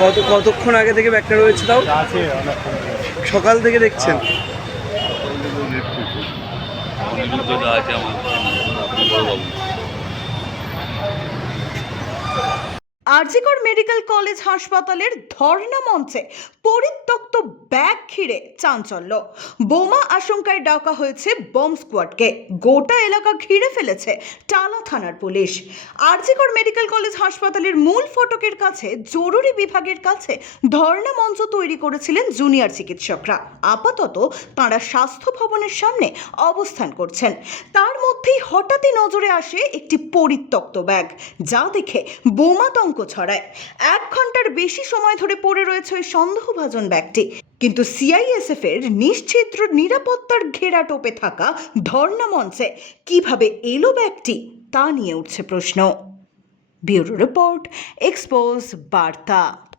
কত কতক্ষণ আগে থেকে ব্যাগটা রয়েছে তাও? আছে সকাল থেকে দেখছেন। অনিরুদ্ধটা আছে আমার। আরজিকর মেডিকেল কলেজ হাসপাতালের ধর্ণা মঞ্চে পরিত্যক্ত ব্যাগ ঘিরে চাঞ্চল্য। বোমা আশঙ্কায় ডাকা হয়েছে বম স্কোয়াডকে। গোটা এলাকা ঘিরে ফেলেছে টালা থানার পুলিশ। আরজিকর মেডিকেল কলেজ হাসপাতালের মূল ফটকের কাছে জরুরি বিভাগের কাছে ধর্ণা মঞ্চ তৈরি করেছিলেন জুনিয়র চিকিৎসকরা। আপাতত তাঁরা স্বাস্থ্য ভবনের সামনে অবস্থান করছেন। তার মধ্যেই হঠাৎই নজরে আসে একটি পরিত্যক্ত ব্যাগ, যা দেখে বোমাতঙ্ক ছড়ায়। এক ঘণ্টার বেশি সময় ধরে পড়ে রয়েছে ওই সন্দেহভাজন ব্যাগটি। কিন্তু সিআইএসএফ এর নিশ্চিদ্র নিরাপত্তার ঘেরা টোপে থাকা ধর্ণা মঞ্চে কীভাবে এলো ব্যাগটি, তা নিয়ে উঠছে প্রশ্ন। ব্যুরো রিপোর্ট, এক্সপোজ, বার্তা।